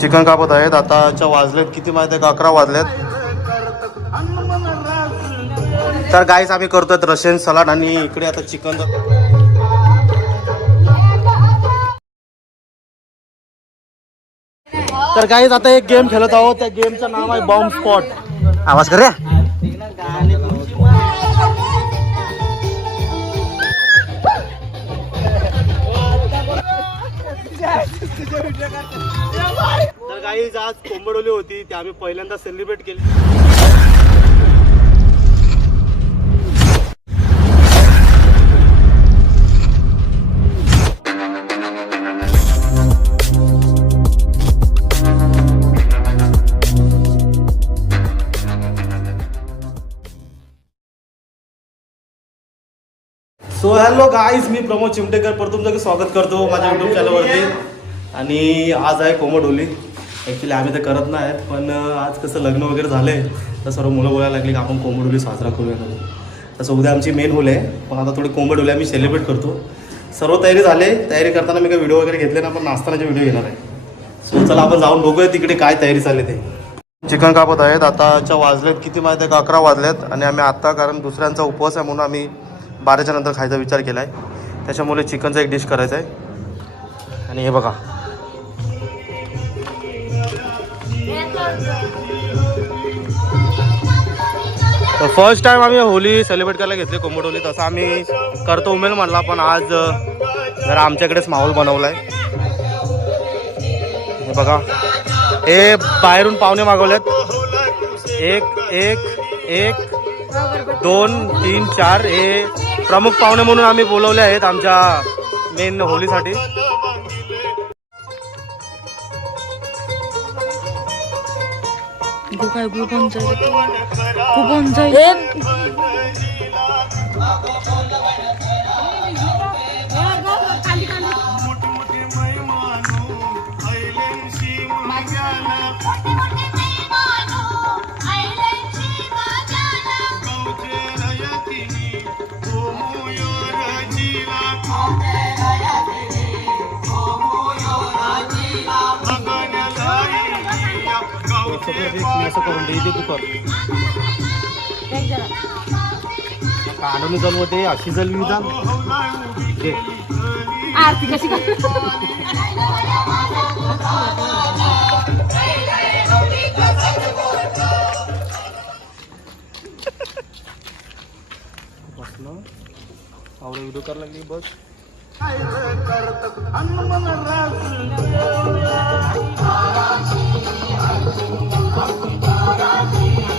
Chicken कापत आहेत. आताच्या वाजलेत किती माहिती आहे का? अकरा वाजलेत. तर गाईस आम्ही करतोय रशियन सलाड आणि इकडे आता चिकन तर गाईस आता एक गेम खेळत आहोत. त्या गेमचं नाव आहे बॉम्ब स्पॉट आवाज कर तर गाईज आज कोंबडवली होती ते आम्ही पहिल्यांदा सेलिब्रेट केली. सो हॅलो गाईज मी प्रमोद चिमटेकर पर तुमचं स्वागत करतो माझ्या युट्यूब चॅनलवरती आणि आज आहे कोमट होली ॲक्च्युली आम्ही तर करत नाही पण आज कसं लग्न वगैरे झालं आहे तर सर्व मुलं बोलायला लागली की आपण कोंबड होली साजरा करूया म्हणून. तसं उद्या आमची मेन होली आहे पण आता थोडी कोंबड होली आम्ही सेलिब्रेट करतो. सर्व तयारी झाले तयारी करताना मी काही व्हिडिओ वगैरे घेतले ना पण नाचतानाचे व्हिडिओ घेणार आहे. सो चला आपण जाऊन बघूया तिकडे काय तयारी चालली ते. चिकन कापत आहेत आताच्या वाजलेत किती माहिती आहे का अकरा वाजलेत आणि आम्ही आत्ता कारण दुसऱ्यांचा उपवास आहे म्हणून आम्ही बाराच्या नंतर खायचा विचार केला आहे त्याच्यामुळे चिकनचा एक डिश करायचा आहे आणि हे बघा तर फर्स्ट टाइम आम्ही होली सेलिब्रेट करायला घेतली कोंबड होली. तसं आम्ही करतो उमेल म्हणला पण आज जरा आमच्याकडेच माहोल बनवला आहे हे बघा. हे बाहेरून पाहुणे मागवलेत. एक एक एक दोन तीन चार. हे प्रमुख पाहुणे म्हणून आम्ही बोलवले आहेत आमच्या मेन होलीसाठी. काय खूप जाईल खूप जाईल असं करून दे इथे तू कर. काढून चालू ते अशी जल मी दे. आरती कशी काय बसलं. आवडे व्हिडिओ करायला लागली बस. हावलाय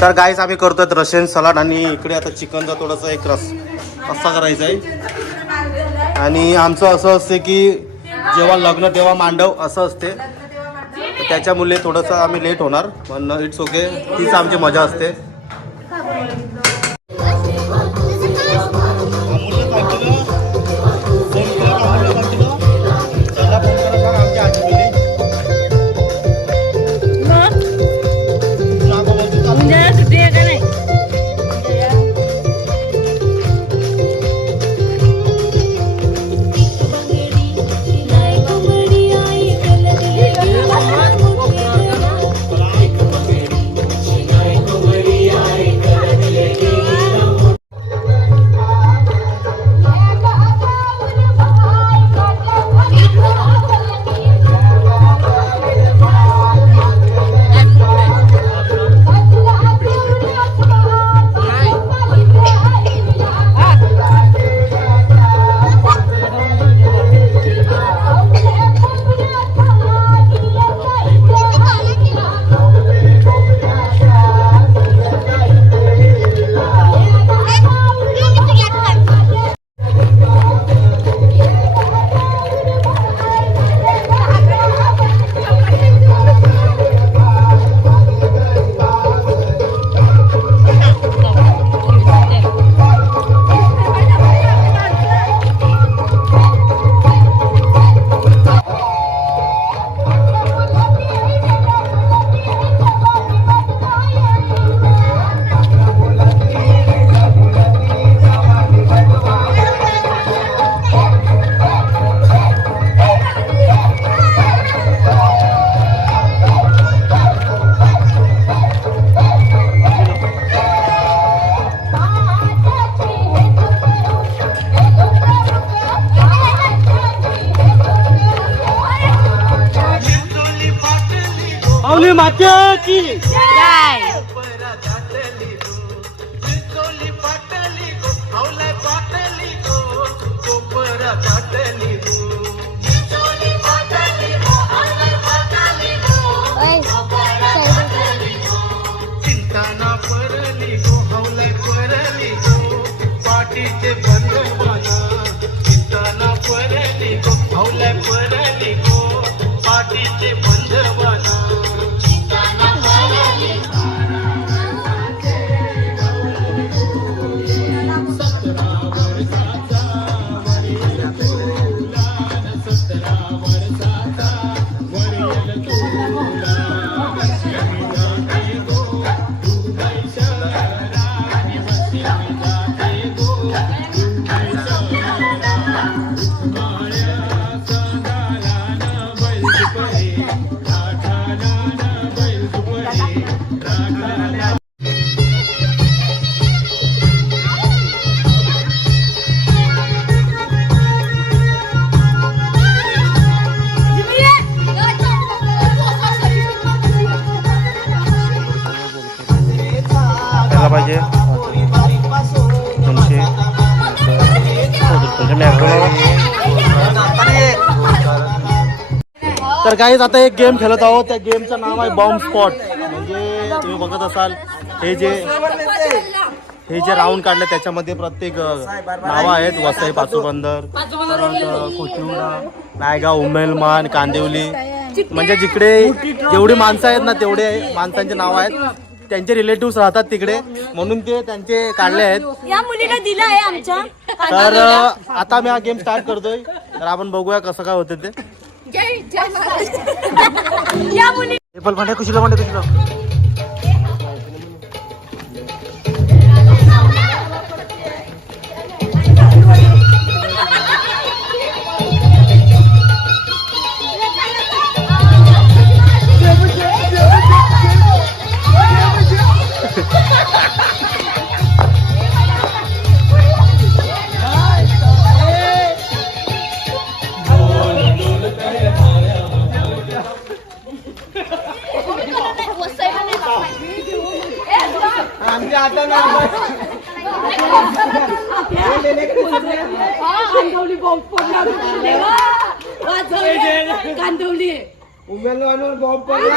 तर गाईस आम्ही करतोय रशियन सलाड आणि इकडे आता चिकनचा थोडासा एक रस रस्सा करायचा आहे. आणि आमचं असं असते की जेव्हा लग्न तेव्हा मांडव असं असते. त्याच्यामुळे थोडंसं आम्ही लेट होणार पण इट्स ओके तीच आमची मजा असते. तर काहीच आता एक गेम खेळत आहोत. त्या गेमचं नाव आहे बॉम्ब स्पॉट म्हणजे तुम्ही बघत असाल हे जे हे जे राऊंड काढले त्याच्यामध्ये प्रत्येक नावं आहेत. वसई पाचूबंदर परत कोथिंबा नायगाव उमेलमान कांदिवली. म्हणजे जिकडे जेवढी माणसं आहेत ना तेवढे माणसांचे नाव आहेत. त्यांचे रिलेटिव्ह राहतात तिकडे. म्हणून ते त्यांचे काढले आहेत. तर आता मी हा गेम स्टार्ट करतोय. तर आपण बघूया कसं काय होतं ते. जय जय महाराज या मुली पण म्हणा खुशीला म्हणा खुशीला बॉम्ब फोडला कांदवली उमेदवारांवर बॉम्ब पडला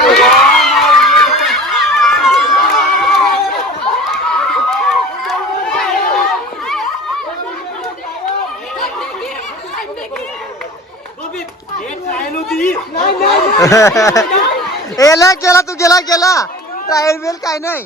ए तू गेला गेला. ट्रायल बिल काय नाही?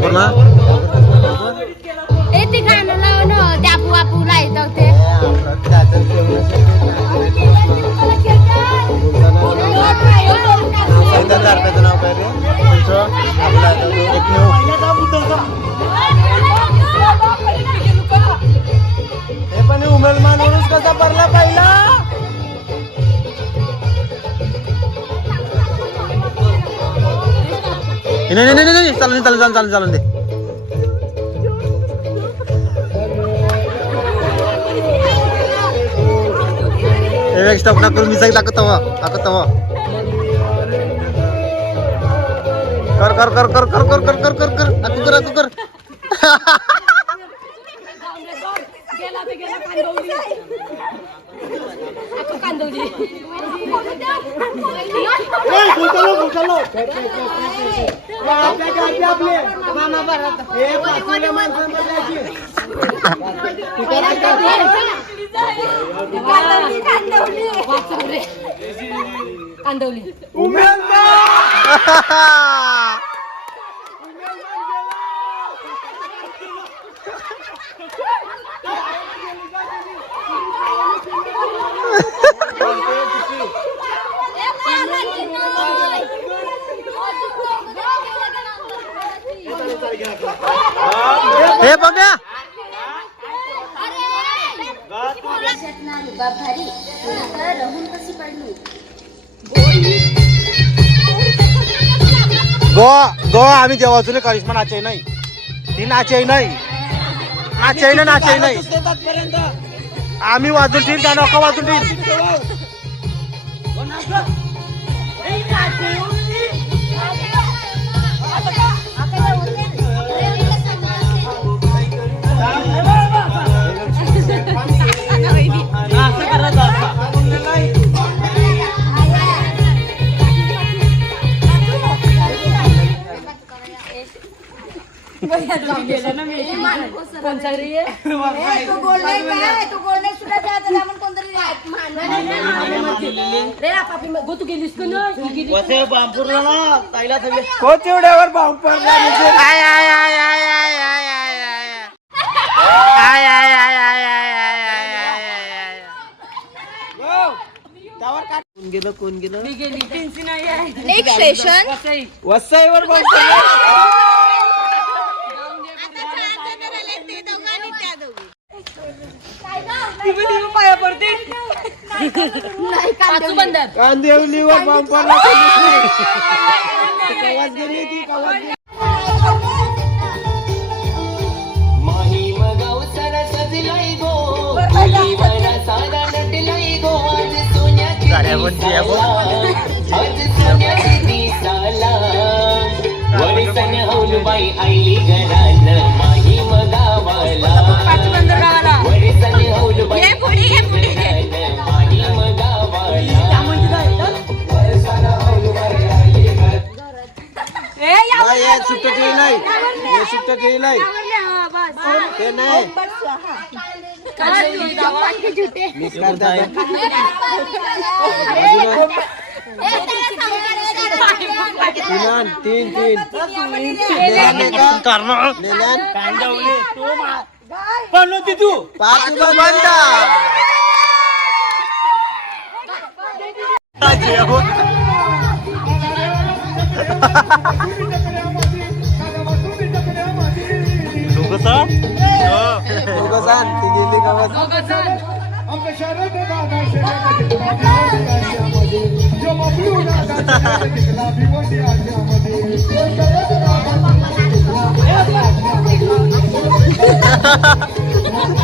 pernah pernah Eh, pani umel man urus kasa parlap. नाही नाही नाही नाही चालून चालून चालून चालून चालून दे स्टॉप ना करून मी सांगितलं दाखवत हवा दाखवत हवा कर कर कर कर कर कर कर कर कर कर अकू कर अकू कर चलो आपल्या गाडी आपले मामा भरत हे पाचवीला माणसं बदलायची कांदवली उमेदवार Thank you. बघा. गो गो आम्ही जेव्हा करिश्मा नाचे नाही. ती नाचे नाही. नाचे ना नाचे नाही. आम्ही वाजून ठेवीन का नको वाजून ठेवीन. कोचिवड्यावर बांब पडला? आय आय आय आय आय. आय आय आय आय आय आय आय आय नेक्स्ट सेशन वसईवर कांदिवलीवर बॉम्ब पडला माही दिसाला वरसन हौलबाई आईली घरान माही मगावाला वरसन हे सुट्ट केली नाही. हे सुट्ट केली नाही. ते नाही. तीन तीन तीन करना पन्नो दीदू पापू बंदा जी हो दोघं सांग ती गेली गावात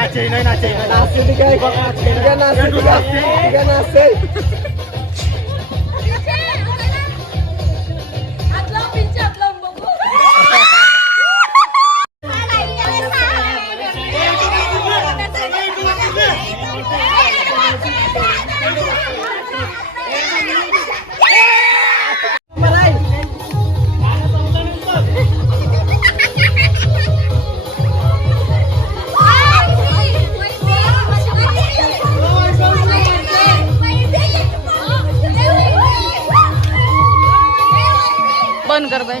నా చెయ్యి నా చెయ్యి నా సిద్ధిగా నా సిద్ధిగా पण करत आहे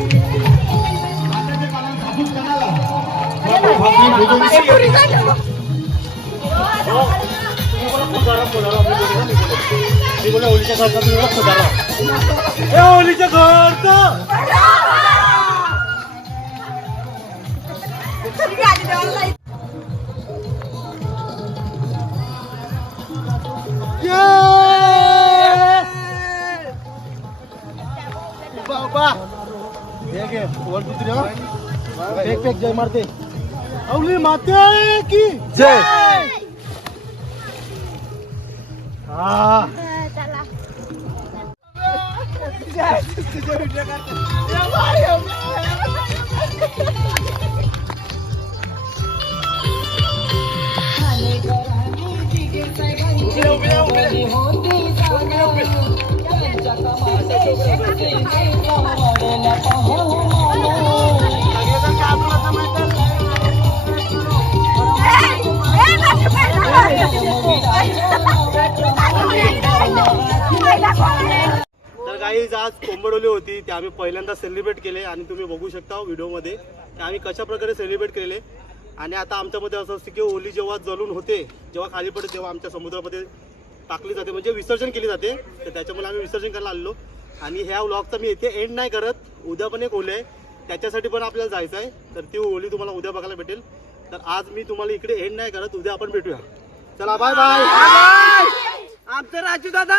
है। हमें बचाना है एक को। ओलीच्या घरचं जय मारते अवली माते की? जय. हा. तर काही आज कोंबडोली होती ते आम्ही पहिल्यांदा सेलिब्रेट केले आणि तुम्ही बघू शकता व्हिडिओमध्ये. आम्ही कशा प्रकारे सेलिब्रेट केले आणि आता आमच्यामध्ये असं असतं की ओली जेव्हा जलून होते जेव्हा खाली पडते तेव्हा आमच्या समुद्रामध्ये टाकली जाते म्हणजे विसर्जन केली जाते. तर त्याच्यामुळे आम्ही विसर्जन करायला आलेलो. आणि ह्या व्लॉगचा मी इथे एंड नाही करत उद्या पण एक ओले आहे. त्याच्यासाठी पण आपल्याला जायचं आहे. तर ती ओली तुम्हाला उद्या बघायला भेटेल. तर आज मी तुम्हाला इकडे एंड नाही करत उद्या आपण भेटूया. चला बाय बाय आमचं राजू दादा.